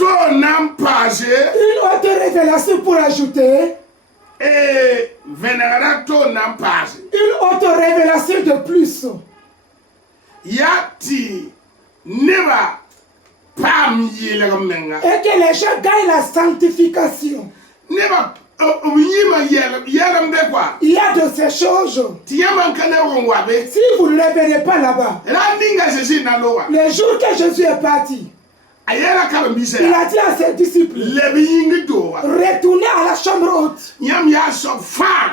Une autre révélation pour ajouter. Une autre révélation de plus. Yati never pam yelenga. Et que les gens gagnent la sanctification. Never Il y a de ces choses. Si vous ne les verrez pas là-bas, les jours que Jésus est parti, il a dit à ses disciples, retournez à la chambre haute.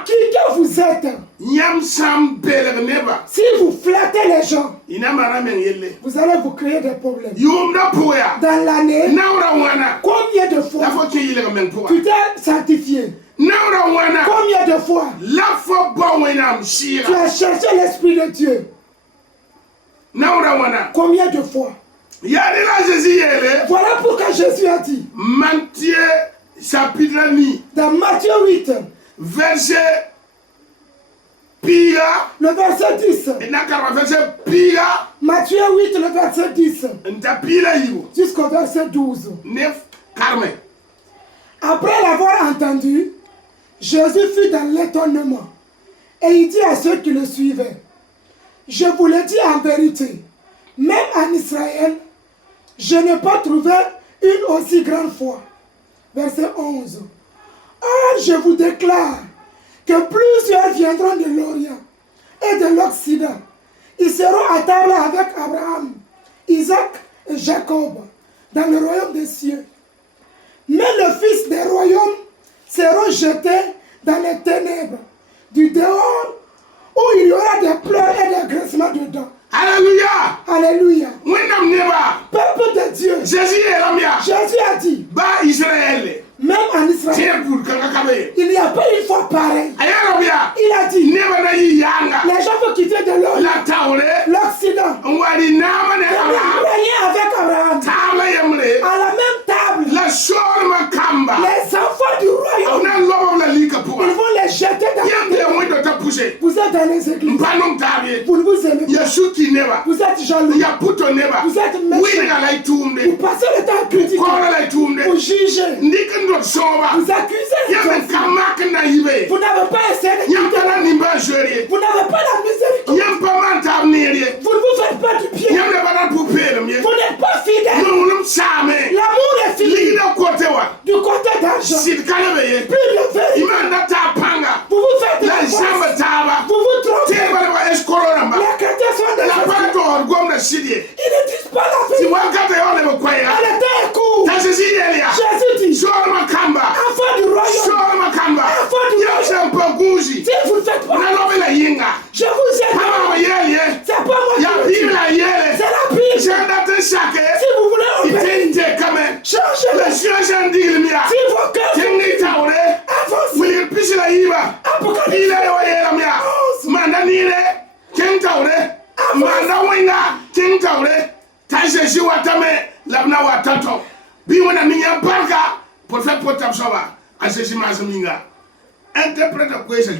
Qui que vous êtes? Si vous flattez les gens, vous allez vous créer des problèmes. Dans l'année, combien de fois tu t'es sanctifié? Combien de fois tu as cherché l'Esprit de Dieu? Combien de fois? Voilà pourquoi Jésus a dit dans Matthieu 8, le verset 10. Matthieu 8, le verset 10 jusqu'au verset 12. Après l'avoir entendu, Jésus fut dans l'étonnement et il dit à ceux qui le suivaient, je vous le dis en vérité, même en Israël, je n'ai pas trouvé une aussi grande foi. Verset 11. Or, je vous déclare que plusieurs viendront de l'Orient et de l'Occident. Ils seront à table avec Abraham, Isaac et Jacob dans le royaume des cieux. Mais le fils des royaumes seront jetés dans les ténèbres du dehors où il y aura des pleurs et des grincements dedans. Alléluia. Alléluia. Peuple de Dieu. Jésus a dit. Même en Israël. Il n'y a pas une fois pareil. Il a dit. Les gens vont quitter de l'Occident. Rien avec Abraham. À la même table. Les enfants du royaume. Ils vont les jeter dans les églises. Vous êtes dans les églises. Vous ne vous aimez pas. Vous êtes jaloux. Vous êtes méchant. Vous passez le temps à critiquer. Vous jugez. Vous accusez. Vous n'avez pas essayé de quitter. Vous n'avez pas la miséricorde. Vous ne vous faites pas du bien. Vous n'êtes pas fidèle. L'amour est fini. Du côté d'argent. Plus de vérité. Vous vous faites de la force. Vous vous trompez. Les chrétiens sont des gens. Ils ne disent pas la vérité. Elle était courte. Jésus dit, enfant du royaume, enfant du royaume, si vous ne faites pas, je vous aime. C'est pas moi qui le dis. C'est la Bible. Si vous voulez obéir, changez le. Si vos cœurs interprète quoi c'est